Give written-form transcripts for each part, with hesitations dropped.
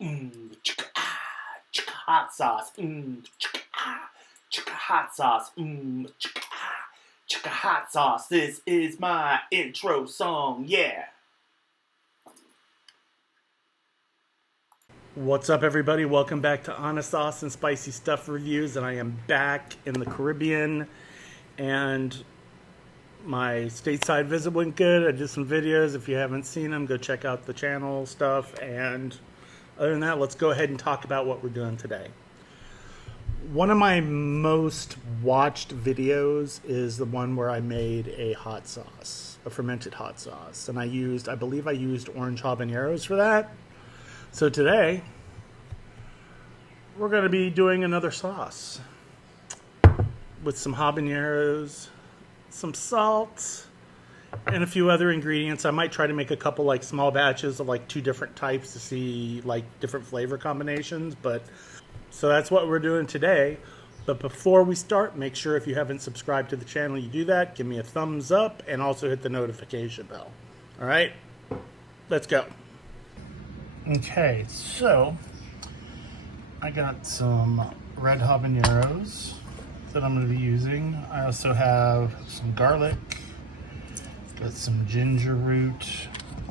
Chicka hot sauce. Chicka hot sauce. Chicka hot sauce. This is my intro song. Yeah. What's up, everybody? Welcome back to Honest Sauce and Spicy Stuff Reviews, and I am back in the Caribbean, and my stateside visit went good. I did some videos. If you haven't seen them, go check out the channel stuff, and other than that, let's go ahead and talk about what we're doing today. One of my most watched videos is the one where I made a hot sauce, a fermented hot sauce, and I believe I used orange habaneros for that. So today, we're going to be doing another sauce with some habaneros, some salt, and a few other ingredients. I might try to make a couple like small batches of like 2 different types to see like different flavor combinations. So that's what we're doing today. But before we start, make sure if you haven't subscribed to the channel, you do that. Give me a thumbs up and also hit the notification bell. All right, let's go. Okay, so I got some red habaneros that I'm going to be using. I also have some garlic, got some ginger root,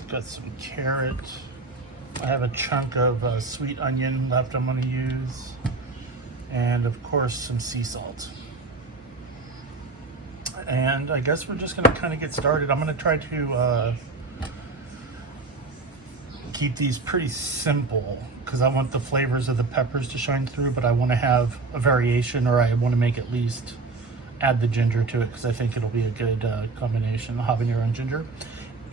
got some carrot. I have a chunk of sweet onion left I'm going to use, and of course some sea salt. And I guess we're just going to kind of get started. I'm going to try to keep these pretty simple because I want the flavors of the peppers to shine through, but I want to have a variation, or I want to make at least add the ginger to it because I think it'll be a good combination, habanero and ginger.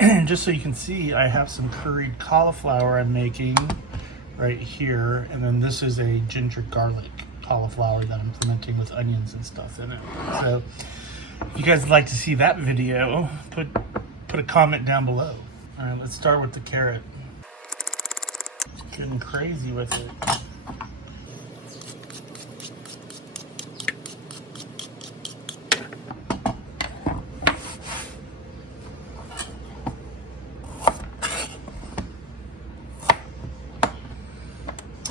And just so you can see, I have some curried cauliflower I'm making right here, and then this is a ginger garlic cauliflower that I'm fermenting with onions and stuff in it. So if you guys would like to see that video, put a comment down below. All right, let's start with the carrot. Getting crazy with it.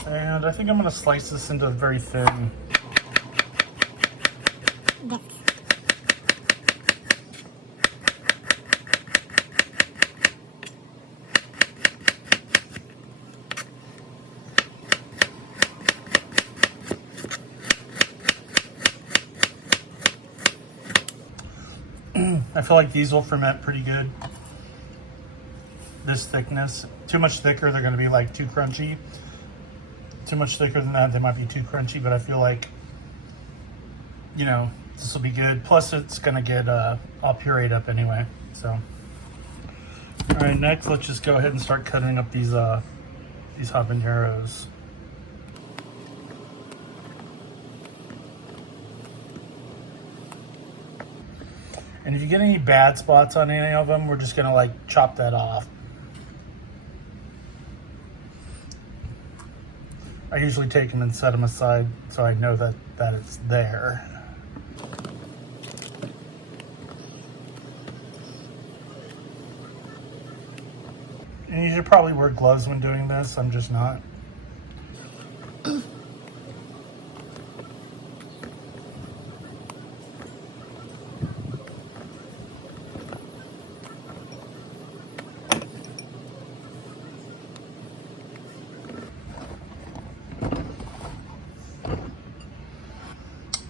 And I think I'm going to slice this into very thin. I feel like these will ferment pretty good. This thickness. Too much thicker, they're going to be like too crunchy. Too much thicker than that, they might be too crunchy, but I feel like, you know, this will be good. Plus it's going to get all pureed up anyway. So, all right, next let's just go ahead and start cutting up these habaneros. And if you get any bad spots on any of them, we're just gonna like chop that off. I usually take them and set them aside so I know that it's there. And you should probably wear gloves when doing this. I'm just not.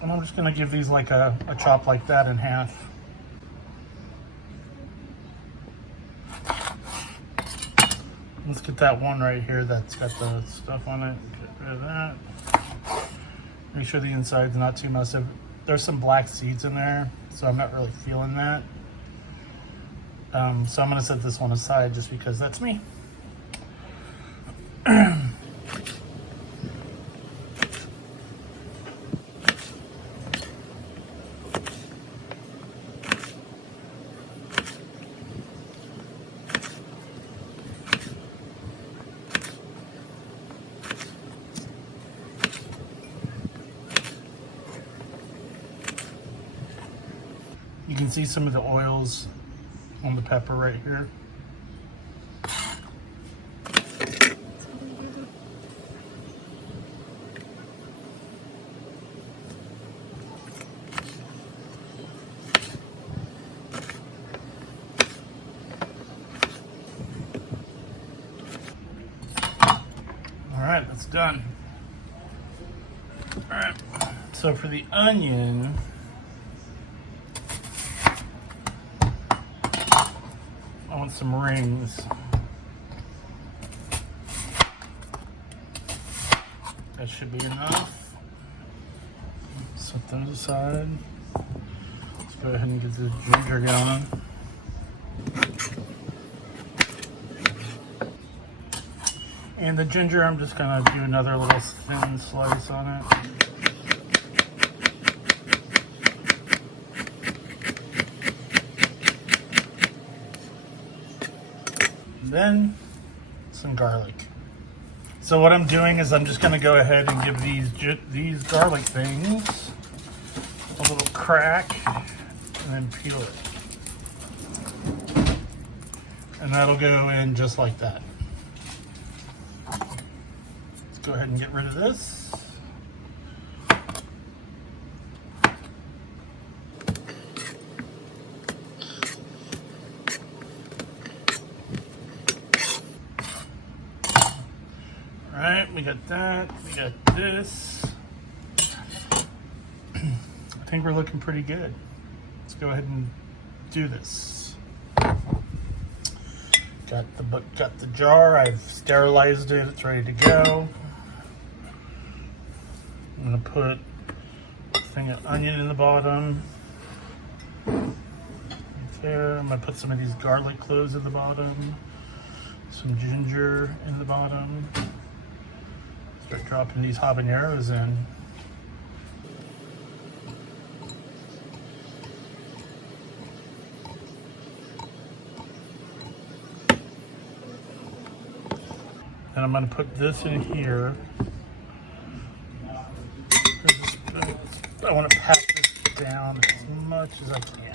And I'm just going to give these like a chop like that in half. Let's get that one right here that's got the stuff on it. Get rid of that. Make sure the inside's not too massive. There's some black seeds in there, so I'm not really feeling that. So I'm going to set this one aside just because that's me. You can see some of the oils on the pepper right here. it's done. All right, so for the onion, I want some rings. That should be enough. Set those aside. Let's go ahead and get the ginger going. And the ginger, I'm just gonna do another little thin slice on it. And then some garlic. So what I'm doing is I'm just gonna go ahead and give these garlic things a little crack and then peel it. And that'll go in just like that. Go ahead and get rid of this. All right, we got that. We got this. I think we're looking pretty good. Let's go ahead and do this. Got the jar. I've sterilized it. It's ready to go. I'm gonna put a thing of onion in the bottom. Right there. I'm gonna put some of these garlic cloves in the bottom. Some ginger in the bottom. Start dropping these habaneros in. And I'm gonna put this in here. I want to pat this down as much as I can.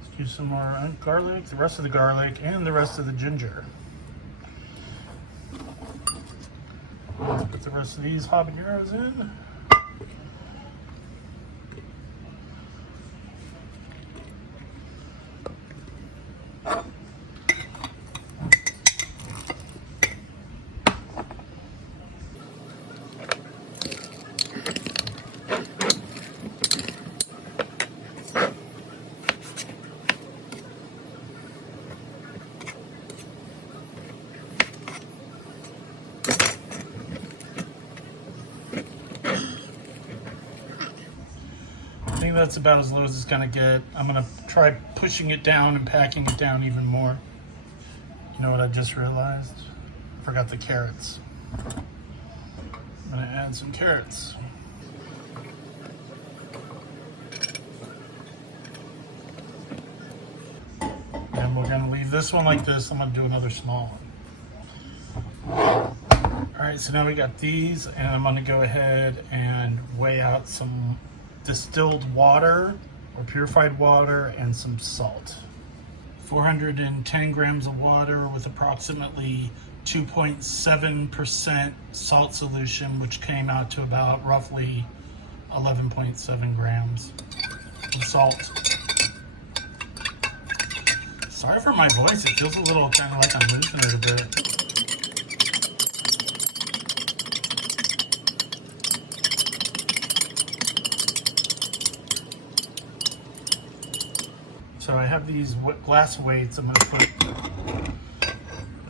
Let's do some more garlic, the rest of the garlic, and the rest of the ginger. Let's put the rest of these habaneros in. I think that's about as low as it's gonna get. I'm gonna try pushing it down and packing it down even more. You know what I just realized? I forgot the carrots. I'm gonna add some carrots. And we're gonna leave this one like this. I'm gonna do another small one. All right, so now we got these, and I'm gonna go ahead and weigh out some distilled water or purified water and some salt. 410 grams of water with approximately 2.7% salt solution, which came out to about roughly 11.7 grams of salt. Sorry for my voice, it feels a little kind of like I'm losing it a bit. So I have these glass weights. I'm going to put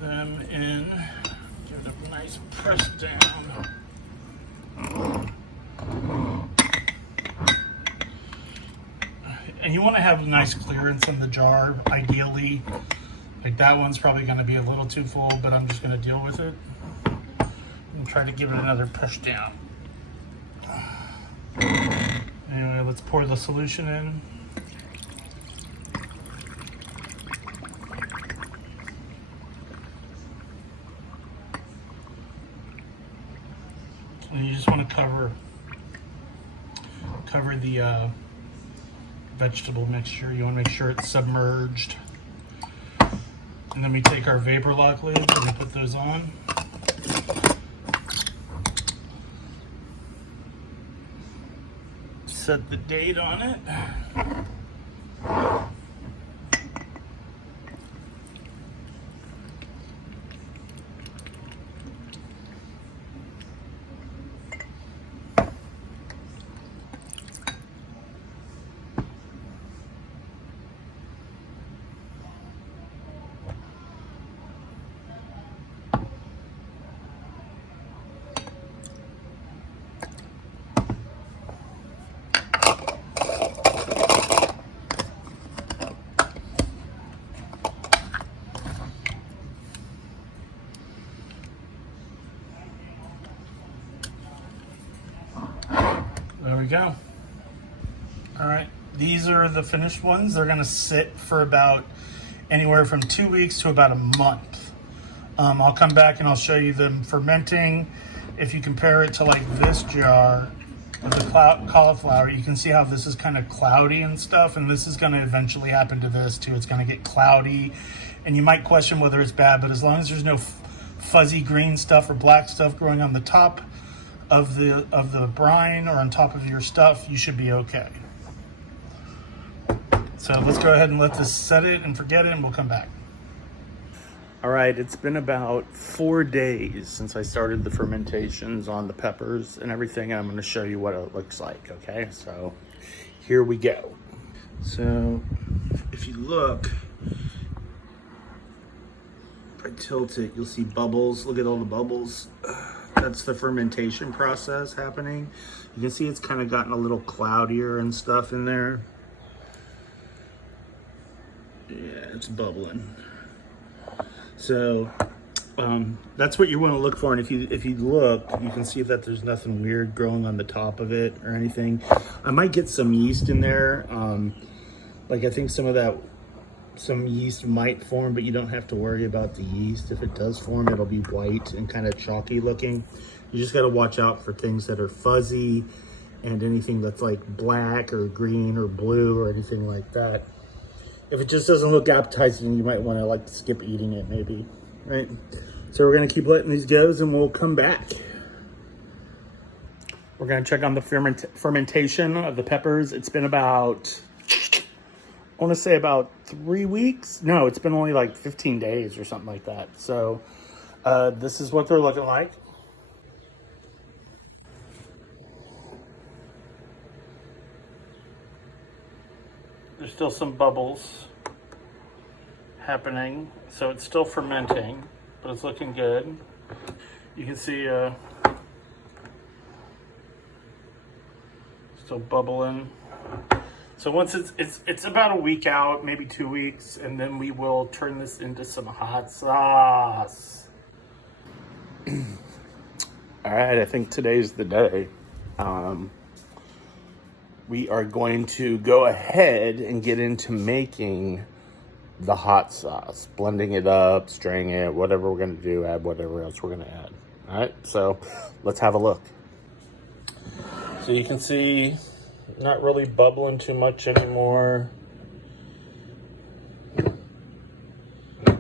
them in, give it a nice press down. And you want to have a nice clearance in the jar, ideally. Like that one's probably going to be a little too full, but I'm just going to deal with it. And try to give it another push down. Anyway, let's pour the solution in. And you just want to cover the vegetable mixture. You want to make sure it's submerged. And then we take our vapor lock lids and we put those on. Set the date on it. we go. All right, these are the finished ones. They're gonna sit for about anywhere from 2 weeks to about a month. I'll come back and I'll show you them fermenting. If you compare it to like this jar with the cauliflower, you can see how this is kind of cloudy and stuff, and this is gonna eventually happen to this too. It's gonna get cloudy, and you might question whether it's bad, but as long as there's no fuzzy green stuff or black stuff growing on the top of the brine or on top of your stuff, you should be okay. So let's go ahead and let this set it and forget it, and we'll come back. All right, it's been about 4 days since I started the fermentations on the peppers and everything, and I'm going to show you what it looks like, okay? So here we go. So if you look, if I tilt it, you'll see bubbles. Look at all the bubbles. That's the fermentation process happening. You can see it's kind of gotten a little cloudier and stuff in there. Yeah, it's bubbling. So that's what you want to look for. And if you look, you can see that there's nothing weird growing on the top of it or anything. I might get some yeast in there. Like I think some yeast might form, but you don't have to worry about the yeast. If it does form, it'll be white and kind of chalky looking. You just got to watch out for things that are fuzzy and anything that's like black or green or blue or anything like that. If it just doesn't look appetizing, you might want to like skip eating it maybe, right? So we're going to keep letting these go and we'll come back. We're going to check on the fermentation of the peppers. It's been about, I want to say about 3 weeks. No, it's been only like 15 days or something like that. So this is what they're looking like. There's still some bubbles happening, so it's still fermenting, but it's looking good. You can see still bubbling. So once it's about a week out, maybe 2 weeks, and then we will turn this into some hot sauce. All right, I think today's the day. We are going to go ahead and get into making the hot sauce, blending it up, straining it, whatever we're going to do, add whatever else we're going to add. All right, so let's have a look. So you can see not really bubbling too much anymore.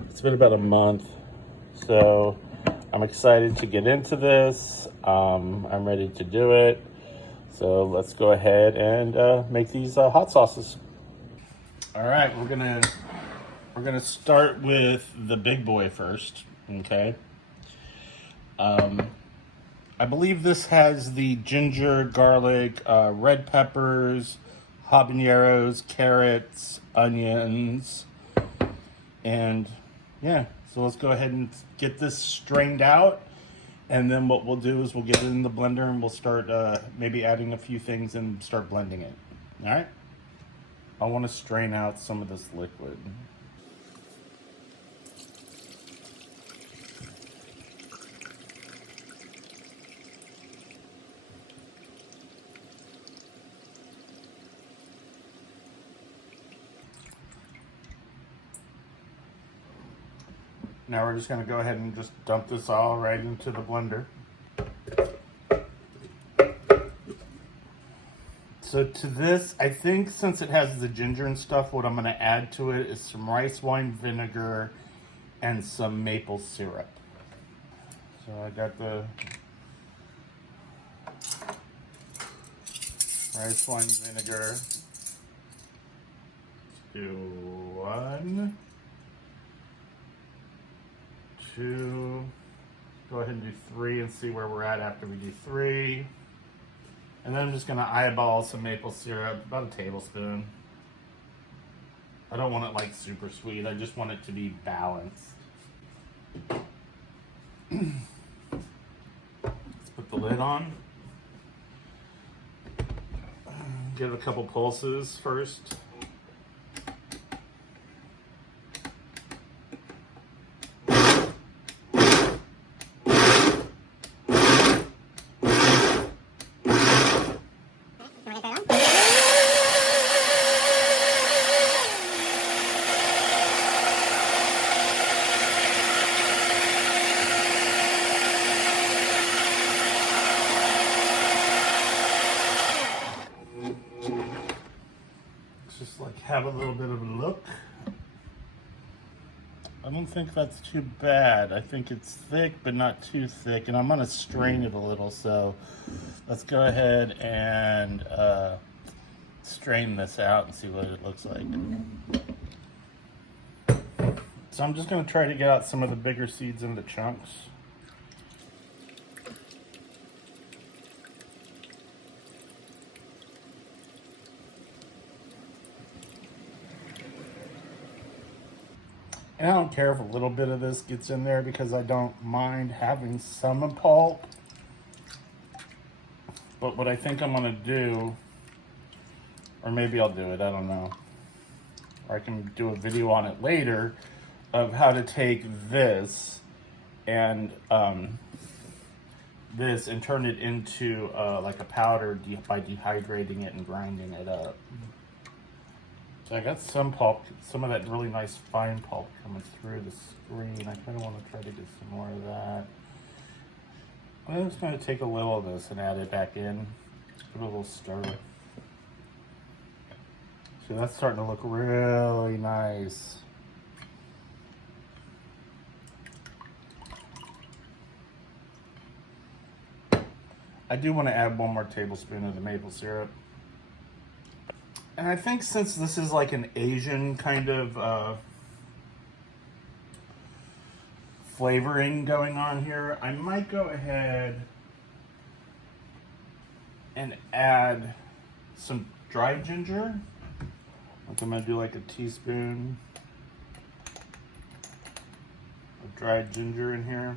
It's been about a month, so I'm excited to get into this. I'm ready to do it. So let's go ahead and make these hot sauces. All right, we're gonna start with the big boy first. Okay. I believe this has the ginger, garlic, red peppers, habaneros, carrots, onions, and yeah. So let's go ahead and get this strained out. And then what we'll do is we'll get it in the blender and we'll start maybe adding a few things and start blending it. All right? I want to strain out some of this liquid. Now we're just going to go ahead and just dump this all right into the blender. So to this, I think since it has the ginger and stuff, what I'm going to add to it is some rice wine vinegar and some maple syrup. So I got the rice wine vinegar. Let's do 1, 2, go ahead and do 3 and see where we're at after we do 3. And then I'm just gonna eyeball some maple syrup, about a tablespoon. I don't want it like super sweet, I just want it to be balanced. Let's put the lid on. Give it a couple pulses first. Just like have a little bit of a look. I don't think that's too bad. I think it's thick, but not too thick. And I'm gonna strain it a little, so let's go ahead and strain this out and see what it looks like. So I'm just gonna try to get out some of the bigger seeds into chunks. And I don't care if a little bit of this gets in there because I don't mind having some pulp. But what I think I'm gonna do, or maybe I'll do it, I don't know. Or I can do a video on it later of how to take this and turn it into like a powder by dehydrating it and grinding it up. So I got some pulp, some of that really nice fine pulp coming through the screen. I kind of want to try to get some more of that. I'm just going to take a little of this and add it back in. Give it a little stir. So that's starting to look really nice. I do want to add 1 more tablespoon of the maple syrup. And I think since this is like an Asian kind of flavoring going on here, I might go ahead and add some dried ginger. Like I'm gonna do like a teaspoon of dried ginger in here.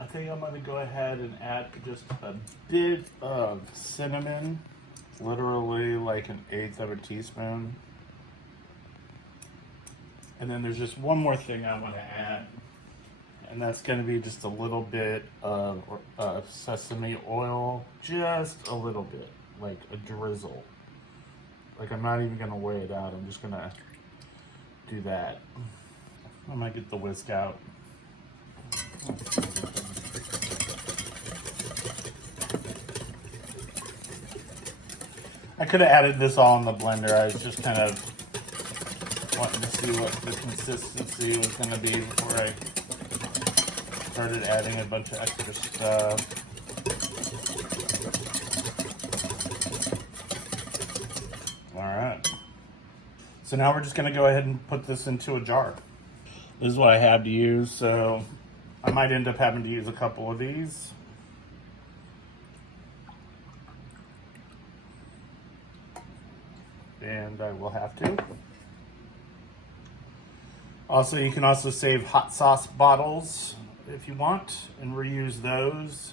I think I'm gonna go ahead and add just a bit of cinnamon. Literally like 1/8 of a teaspoon. And then there's just one more thing I want to add, and that's going to be just a little bit of sesame oil, just a little bit, like a drizzle. Like I'm not even going to weigh it out, I'm just going to do that. I might get the whisk out. I could have added this all in the blender. I was just kind of wanting to see what the consistency was going to be before I started adding a bunch of extra stuff. All right. So now we're just going to go ahead and put this into a jar. This is what I have to use, so I might end up having to use a couple of these. And I will have to. Also, you can also save hot sauce bottles if you want and reuse those.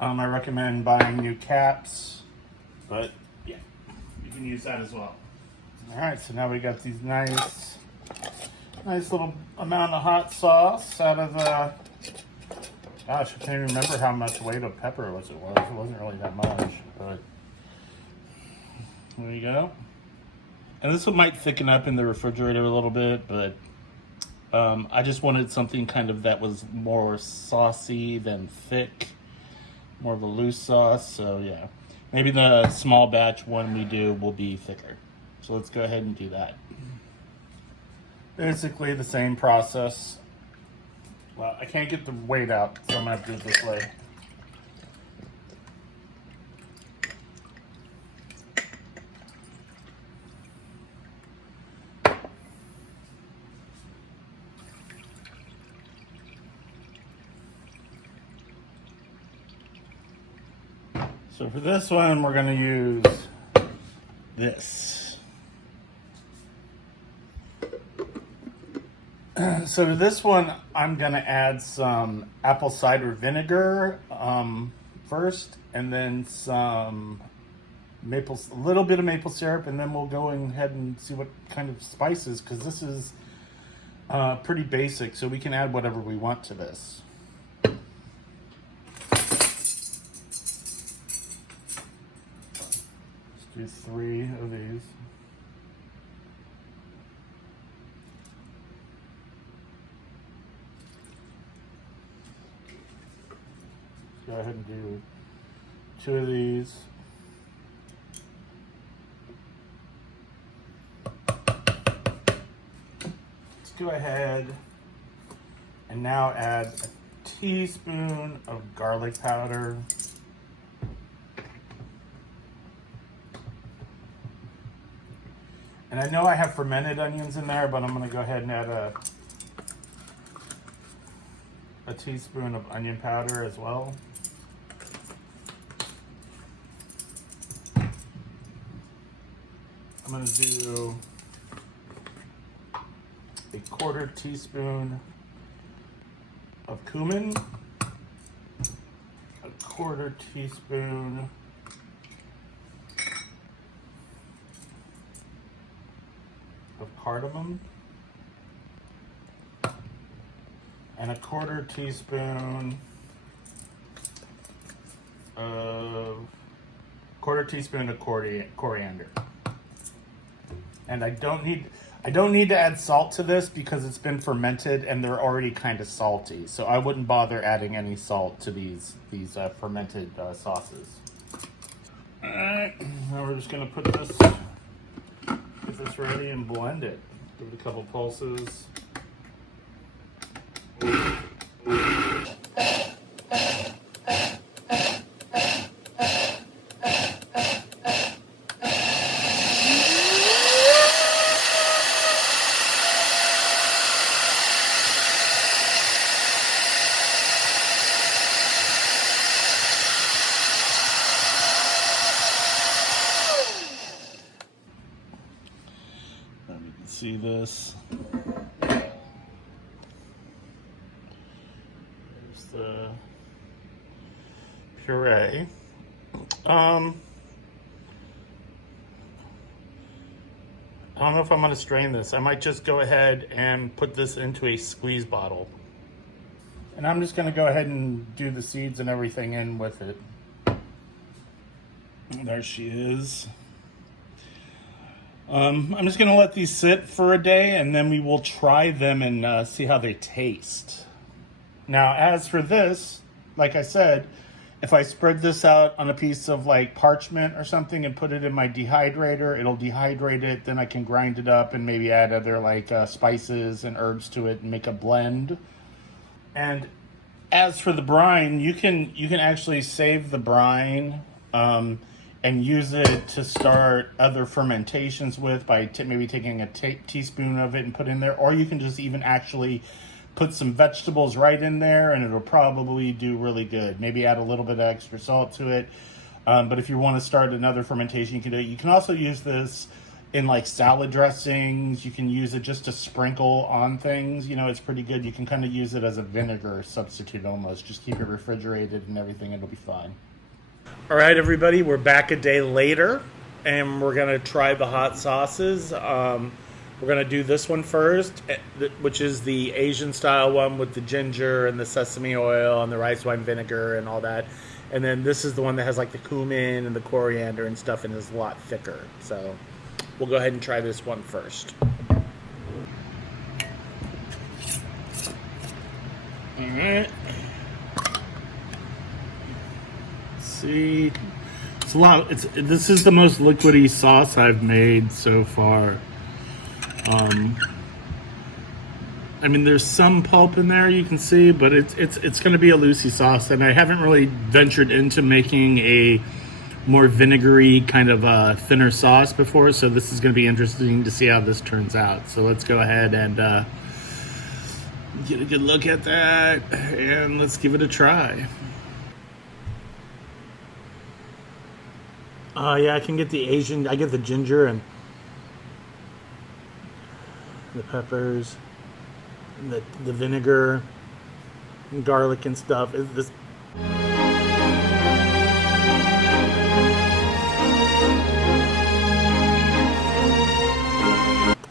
I recommend buying new caps, but yeah, you can use that as well. All right, so now we got these nice little amount of hot sauce out of the, gosh, I can't even remember how much weight of pepper it was. It wasn't really that much, but there you go. And this one might thicken up in the refrigerator a little bit, but I just wanted something kind of that was more saucy than thick, more of a loose sauce. So yeah, maybe the small batch one we do will be thicker. So let's go ahead and do that. Basically the same process. Well, I can't get the weight out, so I'm gonna have to do it this way. So for this one, we're going to use this. So to this one, I'm going to add some apple cider vinegar first, and then some a little bit of maple syrup, and then we'll go ahead and see what kind of spices, because this is pretty basic, so we can add whatever we want to this. Do 3 of these. Go ahead and do 2 of these. go ahead and now add a teaspoon of garlic powder. And I know I have fermented onions in there, but I'm going to go ahead and add a teaspoon of onion powder as well. I'm going to do a 1/4 teaspoon of cumin, a 1/4 teaspoon of cardamom, and a 1/4 teaspoon of coriander. And I don't need to add salt to this because it's been fermented and they're already kind of salty. So I wouldn't bother adding any salt to these fermented sauces. All right, now we're just gonna get this ready and blend it. Give it a couple pulses. See this? There's the puree. I don't know if I'm going to strain this. I might just go ahead and put this into a squeeze bottle. And I'm just going to go ahead and do the seeds and everything in with it. There she is. I'm just going to let these sit for a day and then we will try them and see how they taste. Now, as for this, like I said, if I spread this out on a piece of like parchment or something and put it in my dehydrator, it'll dehydrate it. Then I can grind it up and maybe add other like spices and herbs to it and make a blend. And as for the brine, you can actually save the brine and use it to start other fermentations with by maybe taking a teaspoon of it and put in there. Or you can just even actually put some vegetables right in there and it'll probably do really good. Maybe add a little bit of extra salt to it. But if you want to start another fermentation, you can do it. You can also use this in like salad dressings. You can use it just to sprinkle on things. You know, it's pretty good. You can kind of use it as a vinegar substitute almost. Just keep it refrigerated and everything. It'll be fine. All right, everybody, we're back a day later, and we're going to try the hot sauces. We're going to do this one first, which is the Asian-style one with the ginger and the sesame oil and the rice wine vinegar and all that. And then this is the one that has like the cumin and the coriander and stuff and is a lot thicker. So we'll go ahead and try this one first. All right. See, it's a lot. This is the most liquidy sauce I've made so far. I mean, there's some pulp in there you can see, but it's going to be a loosey sauce, and I haven't really ventured into making a more vinegary kind of thinner sauce before, so this is going to be interesting to see how this turns out. So let's go ahead and get a good look at that, and let's give it a try. Yeah, I can get the Asian. I get the ginger and the peppers, and the vinegar, and garlic and stuff.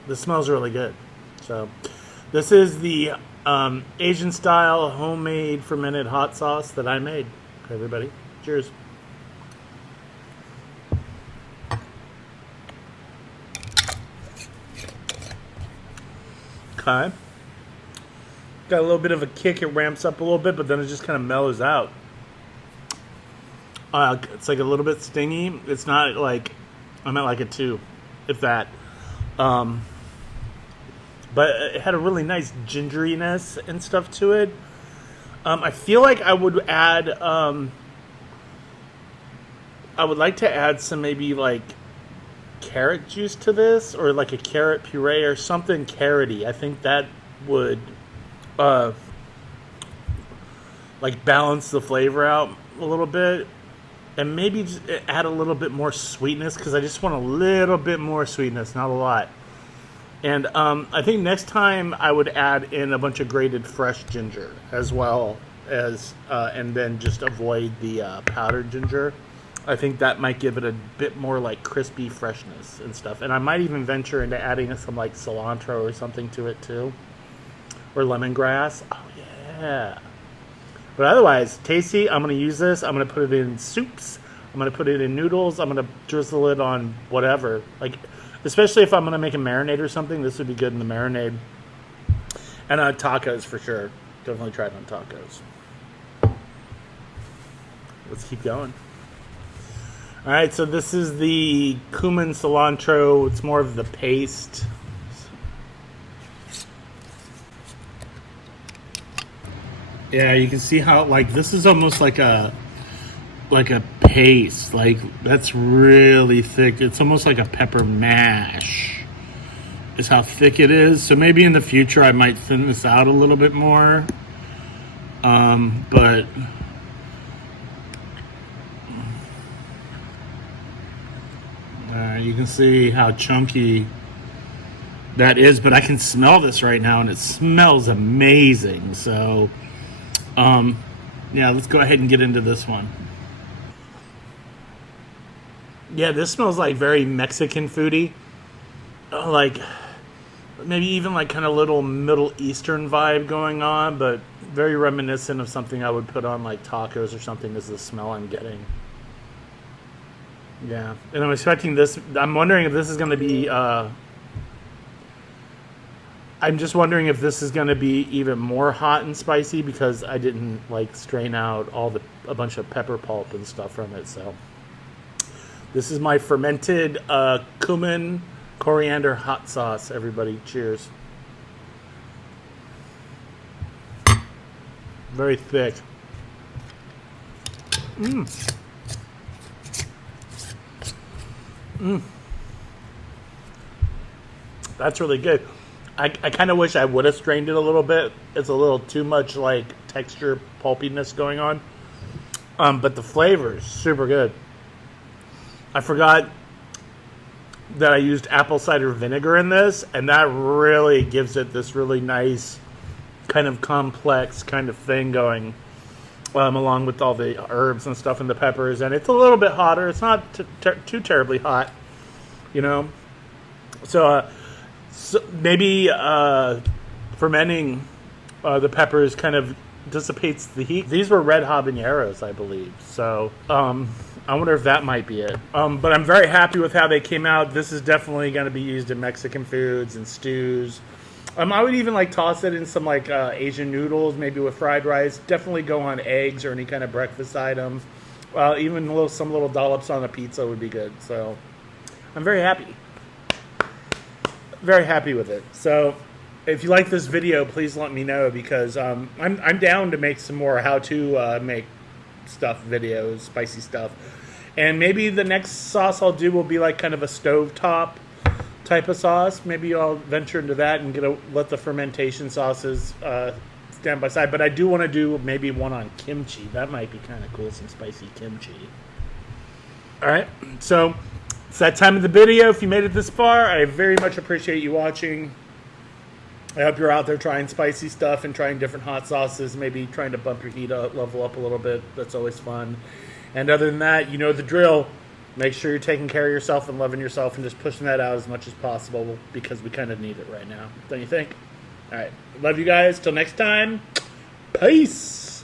This smells really good. So, this is the Asian style homemade fermented hot sauce that I made. Okay, everybody, cheers. Okay. Got a little bit of a kick. It ramps up a little bit, but then it just kind of mellows out. It's like a little bit stingy. It's not like, I'm at like a 2, if that. but it had a really nice gingeriness and stuff to it. I feel like I would add. I would like to add some maybe like carrot juice to this, or like a carrot puree or something carroty. I think that would uh, like balance the flavor out a little bit, and maybe just add a little bit more sweetness because I just want a little bit more sweetness, not a lot. And I think next time I would add in a bunch of grated fresh ginger as well as, and then just avoid the powdered ginger. I think that might give it a bit more like crispy freshness and stuff. And I might even venture into adding some like cilantro or something to it too, or lemongrass. Oh yeah. But otherwise, tasty. I'm going to use this. I'm going to put it in soups. I'm going to put it in noodles. I'm going to drizzle it on whatever. Like, especially if I'm going to make a marinade or something, this would be good in the marinade. And tacos for sure. Definitely try it on tacos. Let's keep going. All right, so this is the cumin cilantro. It's more of the paste. Yeah, you can see how like this is almost like a paste. Like that's really thick. It's almost like a pepper mash. Is how thick it is. So maybe in the future I might thin this out a little bit more. But you can see how chunky that is, but I can smell this right now and it smells amazing. So yeah, let's go ahead and get into this one. Yeah, this smells like very Mexican foody. Like maybe even like kind of little Middle Eastern vibe going on, but very reminiscent of something I would put on like tacos or something is the smell I'm getting. Yeah, and I'm expecting this. I'm wondering if this is going to be. I'm just wondering if this is going to be even more hot and spicy because I didn't like strain out a bunch of pepper pulp and stuff from it. So this is my fermented cumin coriander hot sauce. Everybody, cheers! Very thick. That's really good. I kind of wish I would have strained it a little bit. It's a little too much like texture pulpiness going on. But the flavor is super good. I forgot that I used apple cider vinegar in this, and that really gives it this really nice kind of complex kind of thing going, along with all the herbs and stuff and the peppers. And it's a little bit hotter. It's not too terribly hot, you know. So maybe fermenting the peppers kind of dissipates the heat. These were red habaneros, I believe. So I wonder if that might be it. But I'm very happy with how they came out. This is definitely going to be used in Mexican foods and stews. I would even like toss it in some like Asian noodles, maybe with fried rice. Definitely go on eggs or any kind of breakfast item. Even some little dollops on a pizza would be good. So I'm very happy. Very happy with it. So if you like this video, please let me know because I'm down to make some more how to make stuff videos, spicy stuff. And maybe the next sauce I'll do will be like kind of a stovetop type of sauce. Maybe I'll venture into that and let the fermentation sauces stand by side. But I do want to do maybe one on kimchi. That might be kind of cool, some spicy kimchi. All right, so it's that time of the video. If you made it this far, I very much appreciate you watching. I hope you're out there trying spicy stuff and trying different hot sauces, maybe trying to bump your heat up, level up a little bit. That's always fun. And other than that, you know the drill. Make sure you're taking care of yourself and loving yourself and just pushing that out as much as possible because we kind of need it right now. Don't you think? All right. Love you guys. Till next time. Peace.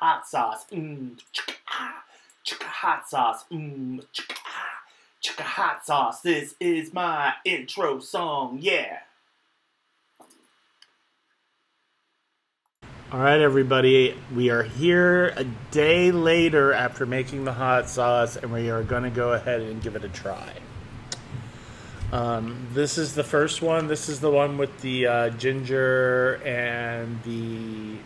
Hot sauce. Hot sauce. Hot sauce. This is my intro song. Yeah. All right, everybody, we are here a day later after making the hot sauce, and we are going to go ahead and give it a try. This is the first one. This is the one with the ginger and the